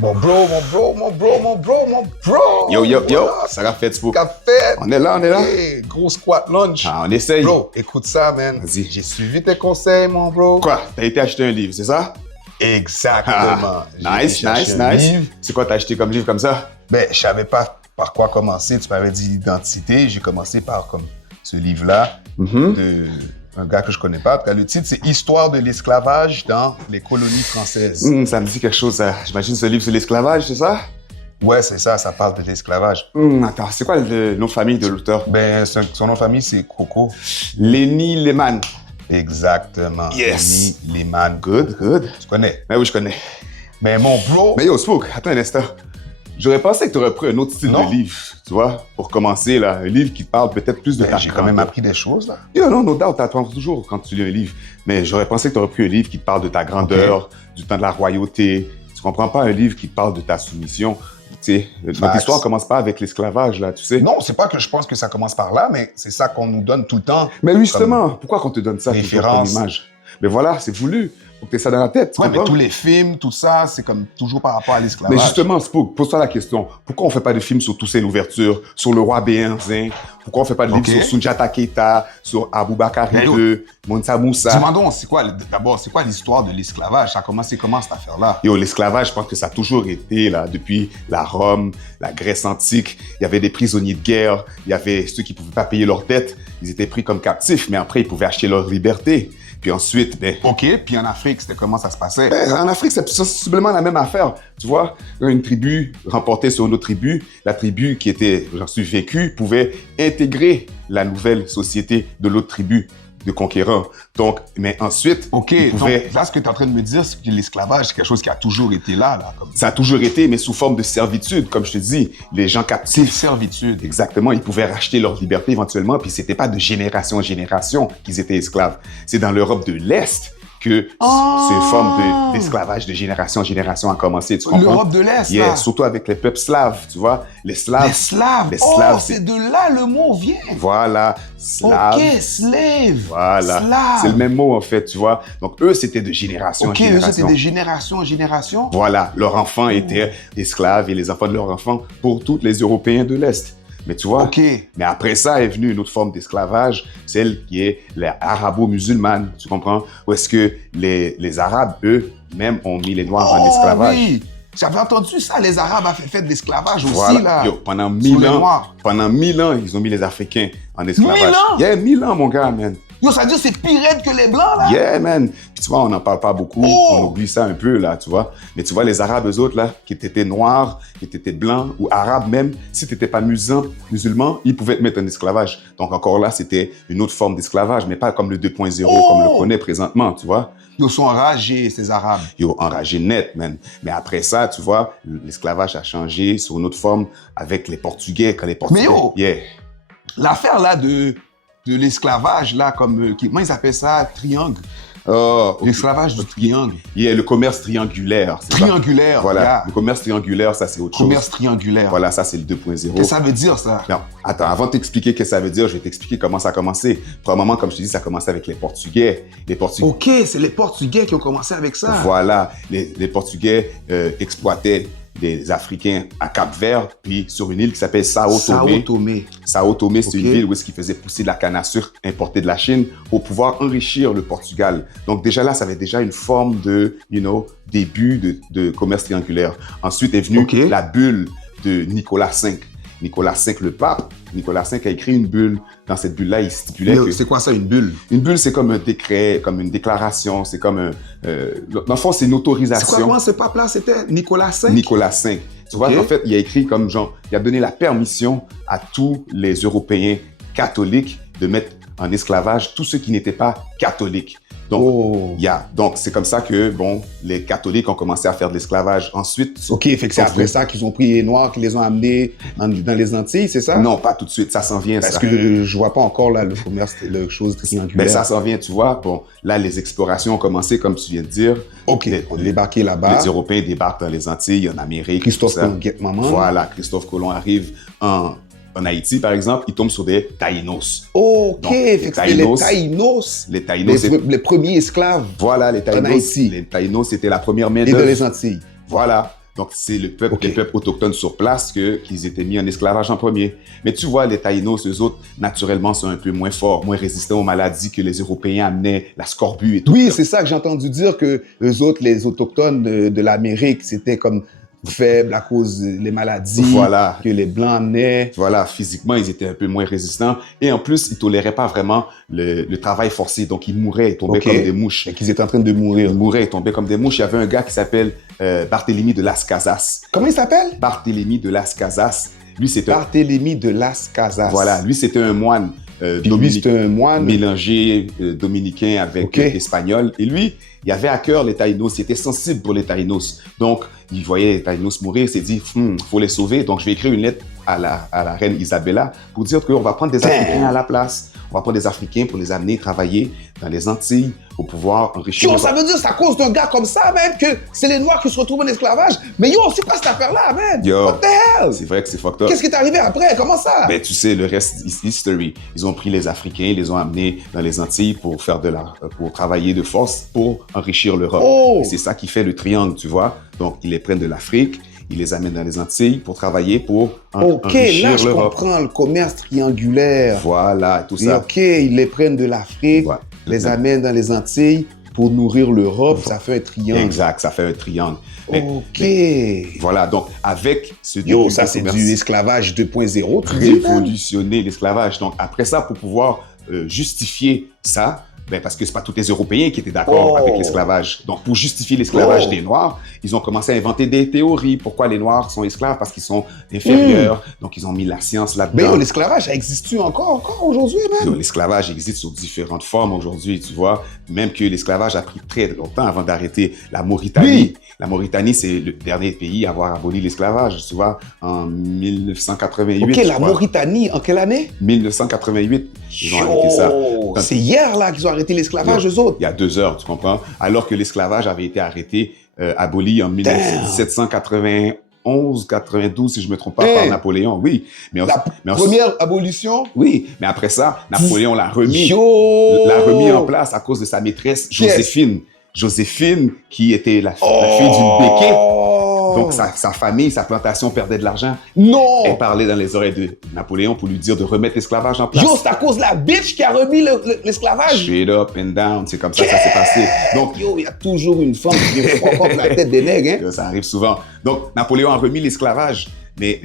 Mon bro, mon bro, mon bro, mon bro, mon bro. Yo, yo, yo, Voilà. ça a fait Spook. Café. On est là, on est là. Hey, gros squat lunch. Ah, on essaye. Bro, écoute ça, man. Vas-y. J'ai suivi tes conseils, mon bro. Quoi? T'as été acheter un livre, c'est ça? Exactement. Ah, J'ai été nice, chercher nice, un nice. livre. C'est quoi t'as acheté comme livre comme ça? Ben, je savais pas par quoi commencer. Tu m'avais dit identité. J'ai commencé par comme ce livre-là de un gars que je connais pas. En tout cas, le titre, c'est Histoire de l'esclavage dans les colonies françaises. Ça me dit quelque chose, ça. J'imagine ce livre sur l'esclavage, c'est ça? Ouais, c'est ça. Ça parle de l'esclavage. Attends, c'est quoi le nom de famille de l'auteur? Ben, son nom de famille, c'est Coco. Lenny Lehman. Exactement. Yes. Lenny Lehman. Good, good. Tu connais. Ben oui, je connais. Mais mon bro. Mais yo, Spook, attends un instant. J'aurais pensé que tu aurais pris un autre style Non. de livre, tu vois, pour commencer, là. Un livre qui te parle peut-être plus de Ben, ta j'ai quand même grandeur. appris des choses, là. Yo, non, no doubt, t'apprends toujours quand tu lis un livre. Mais j'aurais pensé que tu aurais pris un livre qui te parle de ta grandeur, du temps de la royauté. Tu comprends pas un livre qui te parle de ta soumission. Tu sais, notre Facts. histoire commence pas avec l'esclavage, là, tu sais. Non, c'est pas que je pense que ça commence par là, mais c'est ça qu'on nous donne tout le temps. Mais oui, justement, pourquoi qu'on te donne ça toujours comme référence. image? Mais voilà, c'est voulu. Faut que tu aies ça dans la tête. tu Ouais, mais comprends? tous les films, tout ça, c'est comme toujours par rapport à l'esclavage. Mais justement, Spook, pose-toi la question. Pourquoi on fait pas de films sur Toussaint Louverture, sur le roi Béhanzin? Pourquoi on fait pas de livre Ok. sur Soundiata Keita, sur Aboubakar Mais yo, II, Mansa Moussa? Dis-moi donc, d'abord, c'est quoi l'histoire de l'esclavage? Ça a commencé comment, cette affaire-là? Yo, l'esclavage, je pense que ça a toujours été, là, depuis la Rome, la Grèce antique. Il y avait des prisonniers de guerre, il y avait ceux qui pouvaient pas payer leurs dettes. Ils étaient pris comme captifs, mais après, ils pouvaient acheter leur liberté. Puis ensuite, ben, OK, puis en Afrique, c'était comment ça se passait? en Afrique, c'est sensiblement la même affaire. Tu vois, une tribu remportait sur une autre tribu. La tribu qui était, j'en suis vécu, pouvait intégrer la nouvelle société de l'autre tribu de conquérants. Donc, mais ensuite, OK, ils pouvaient... donc là, ce que tu es en train de me dire, c'est que l'esclavage, c'est quelque chose qui a toujours été là comme Ça a toujours été, mais sous forme de servitude, comme je te dis. Les gens captifs, servitude. exactement, ils pouvaient racheter leur liberté éventuellement, puis c'était pas de génération en génération qu'ils étaient esclaves. C'est dans l'Europe de l'Est que cette forme d'esclavage de génération en génération a commencé, tu comprends? L'Europe de l'Est, Yeah, là. surtout avec les peuples slaves, tu vois. Les Slaves. Les Slaves. Les Slaves, Oh, c'est de là le mot vient. Voilà, Slaves. OK, slave. Voilà. Slave. C'est le même mot, en fait, tu vois. Donc, eux, c'était de génération en OK, eux, génération. c'était de génération en génération. Voilà, leurs enfants étaient esclaves et les enfants de leurs enfants pour tous les Européens de l'Est. Mais tu vois, OK. mais après ça est venue une autre forme d'esclavage, celle qui est l'arabo-musulmane, tu comprends? Où est-ce que les Arabes, eux, même ont mis les Noirs en esclavage. Oui. J'avais entendu ça, les Arabes avaient fait de l'esclavage aussi, Voilà. là. Yo, pendant Sur 1000 les ans, Noirs. ils ont mis les Africains en esclavage. 1000 ans? Yeah, 1000 ans, mon gars, man. Yo, ça veut dire que c'est pire raide que les Blancs, là? Yeah, man. Puis tu vois, on n'en parle pas beaucoup, Oh! on oublie ça un peu, là, tu vois. Mais tu vois, les Arabes, eux autres, là, qui étaient noirs, qui étaient blancs ou arabes même, si tu n'étais pas musulman, ils pouvaient te mettre en esclavage. Donc encore là, c'était une autre forme d'esclavage, mais pas comme le 2.0, comme on le connaît présentement, tu vois. Ils sont enragés, ces Arabes. Yo, enragé net, man. Mais après ça, tu vois, l'esclavage a changé sur une autre forme avec les Portugais, quand les Portugais... Mais yo! Yeah. L'affaire, là, de l'esclavage, là, comme... comment ils appellent ça? Triangle. Oh, L'esclavage du triangle. yeah, le commerce triangulaire, c'est ça. Triangulaire. Voilà, Yeah. le commerce triangulaire, ça, c'est autre Commerce chose. triangulaire. Voilà, ça, c'est le 2.0. Qu'est-ce que ça veut dire, ça? Non, attends, avant de t'expliquer ce que ça veut dire, je vais t'expliquer comment ça a commencé. Premièrement, comme je te dis, ça a commencé avec les Portugais. Les Portugais, OK, c'est les Portugais qui ont commencé avec ça. voilà, les Portugais exploitaient des Africains à Cap-Vert, puis sur une île qui s'appelle Sao Sao Tomé. Tomé. Sao Tomé, c'est Ok. une ville où est-ce qu'ils faisaient pousser de la canne à sucre importée de la Chine pour pouvoir enrichir le Portugal. Donc déjà là, ça avait déjà une forme de, début de commerce triangulaire. Ensuite est venue Ok. la bulle de Nicolas V. Nicolas V, le pape, Nicolas V a écrit une bulle. Dans cette bulle-là, il stipulait que... C'est quoi ça, une bulle? Une bulle, c'est comme un décret, comme une déclaration, c'est comme un... dans le fond, c'est une C'est quoi, autorisation. comment ce pape-là, c'était? Nicolas V? Nicolas V. Tu vois, Ok. en fait, il a écrit comme genre, il a donné la permission à tous les Européens catholiques de mettre en esclavage tous ceux qui n'étaient pas catholiques. Donc, Oh. donc c'est comme ça que, bon, les catholiques ont commencé à faire de l'esclavage. Ensuite... OK, fait que c'est après ça qu'ils ont pris les Noirs, qu'ils les ont amenés dans les Antilles, c'est ça? Non, pas tout de suite, ça s'en vient, Parce ça. que je vois pas encore là le commerce, le chose triangulaire. Mais ça s'en vient, tu vois. Bon, là, les explorations ont commencé, comme tu viens de dire. OK, on est débarqué là-bas. Les Européens débarquent dans les Antilles, en Amérique. Christophe tout ça. Colomb guette maman. Voilà, Christophe Colomb arrive en Haïti, par exemple, il tombe sur des Taïnos. OK, Donc, fait que c'était les Taïnos. Les Taïnos, Les premiers esclaves. voilà, les Taïnos. Haïti. Les Taïnos, c'était la première Et dans main-d'œuvre. les Antilles. Voilà. Donc, c'est le peuple, Ok. les peuples autochtones sur place qu'ils étaient mis en esclavage en premier. Mais tu vois, les Taïnos, eux autres, naturellement, sont un peu moins forts, moins résistants aux maladies que les Européens amenaient, la scorbut et tout. Oui, c'est ça que j'ai entendu dire, que eux autres, les autochtones de l'Amérique, c'était comme faibles à cause des maladies Voilà. que les Blancs amenaient. Voilà, physiquement, ils étaient un peu moins résistants. Et en plus, ils toléraient pas vraiment le travail forcé. Donc, ils mouraient, ils tombaient Ok. comme des mouches. Et qu'ils étaient en train de mourir. Ils mouraient, ils tombaient comme des mouches. Il y avait un gars qui s'appelle Barthélemy de Las Casas. Comment il s'appelle? Barthélemy de Las Casas. Lui, c'était Barthélemy de Las Casas. voilà, lui, c'était un moine Puis lui, c'était un moine. mélangé dominicain avec Ok. espagnol. Et lui, il avait à cœur les Taïnos. Il était sensible pour les Taïnos. Donc, il voyait les Taïnos mourir. Il s'est dit, faut les sauver. Donc, je vais écrire une lettre à la reine Isabella pour dire qu'on va prendre des Africains à la place. On va prendre des Africains pour les amener travailler dans les Antilles pour pouvoir enrichir. Yo, ça veut dire que c'est à cause d'un gars comme ça, man, que c'est les Noirs qui se retrouvent en esclavage. Mais yo, c'est quoi cette affaire-là, man? Yo. What the hell? C'est vrai que c'est fucked up. Qu'est-ce qui est arrivé après? Comment ça? Ben, tu sais, le reste is history. Ils ont pris les Africains, ils les ont amenés dans les Antilles pour faire pour travailler de force pour enrichir l'Europe. Oh! Et c'est ça qui fait le triangle, tu vois. Donc, ils les prennent de l'Afrique, ils les amènent dans les Antilles pour travailler pour Ok, enrichir là, je l'Europe. comprends le commerce triangulaire. Voilà, tout Et ça. ok, ils les prennent de l'Afrique, Voilà. les amènent dans les Antilles pour nourrir l'Europe. Ça fait un triangle. Exact, ça fait un triangle. Mais- Ok. voilà, donc avec ce Yo, début ça, de c'est commerce, du esclavage 2.0, tu dis, man? révolutionner l'esclavage. Donc, après ça, pour pouvoir justifier ça, ben, parce que c'est pas tous les Européens qui étaient d'accord Oh. avec l'esclavage. Donc, pour justifier l'esclavage Oh. des Noirs, ils ont commencé à inventer des théories. Pourquoi les Noirs sont esclaves? Parce qu'ils sont inférieurs. Donc, ils ont mis la science Mais là-dedans. yo, l'esclavage, ça existe encore aujourd'hui, man? Yo, l'esclavage existe sous différentes formes aujourd'hui, tu vois. Même que l'esclavage a pris très longtemps avant d'arrêter. La Mauritanie, Oui. la Mauritanie, c'est le dernier pays à avoir aboli l'esclavage, tu vois, en 1988. Ok, je la crois. Mauritanie, en quelle année? 1988, ils ont arrêté ça. Yo, c'est hier, là, qu'ils ont arrêté l'esclavage, eux autres. Il y a 2 heures, tu comprends? Alors que l'esclavage avait été arrêté, aboli en 1791, 92, si je me trompe pas, par Damn. Napoléon, oui. Mais La mais première abolition? oui, mais après ça, Napoléon l'a remis. Yo! L'a remis en place à cause de sa maîtresse Joséphine. Joséphine, qui était la fille d'une béquée. Donc, sa famille, sa plantation perdait de l'argent. Non! Elle parlait dans les oreilles de Napoléon pour lui dire de remettre l'esclavage en place. Yo, c'est à cause de la bitch qui a remis l'esclavage. Straight up and down, c'est comme ça que ça s'est passé. Donc, Yo, il y a toujours une femme qui vient frapper la tête des nègres, hein? ça arrive souvent. Donc, Napoléon a remis l'esclavage. Mais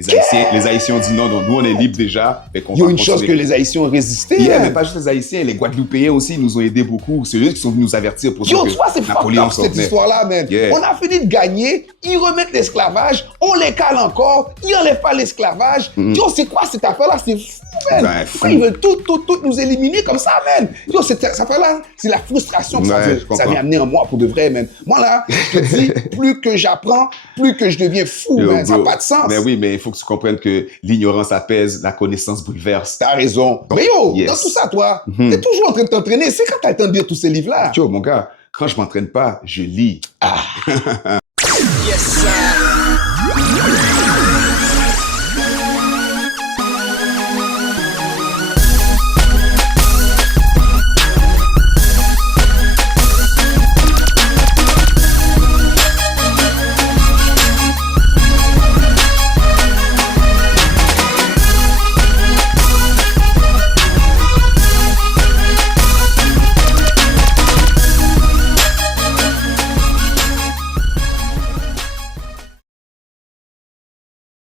les Haïtiens ont dit non, nous, on est libres déjà. Fait qu'on Il y a va une chose que continuer. les Haïtiens ont résisté. Yeah, hein. mais pas juste les Haïtiens, les Guadeloupéens aussi nous ont aidés beaucoup. C'est eux qui sont venus nous avertir pour Yo, dire tu vois, c'est que fucked Napoléon up, s'en cette venait. histoire-là, man. Yeah. On a fini de gagner, ils remettent l'esclavage, on les cale encore, ils enlèvent pas l'esclavage. Yo, c'est quoi cette affaire-là? C'est fou, man. Ben, Pourquoi fou. ils veulent tout nous éliminer comme ça, man? Yo, cette affaire-là, c'est la frustration que Ouais, je ça comprends. vient amener en moi pour de vrai, man. Moi, là, je te dis, plus que j'apprends, plus que je deviens fou, Yo, man. Ça n'a bro. pas de sens. Mais oui, mais il faut que tu comprennes que l'ignorance apaise, la connaissance bouleverse. T'as raison. Mais yo, yes. dans tout ça, toi, t'es toujours en train de t'entraîner. C'est quand t'as le temps de lire tous ces livres-là. Yo, mon gars, quand je m'entraîne pas, je lis. Yes, sir.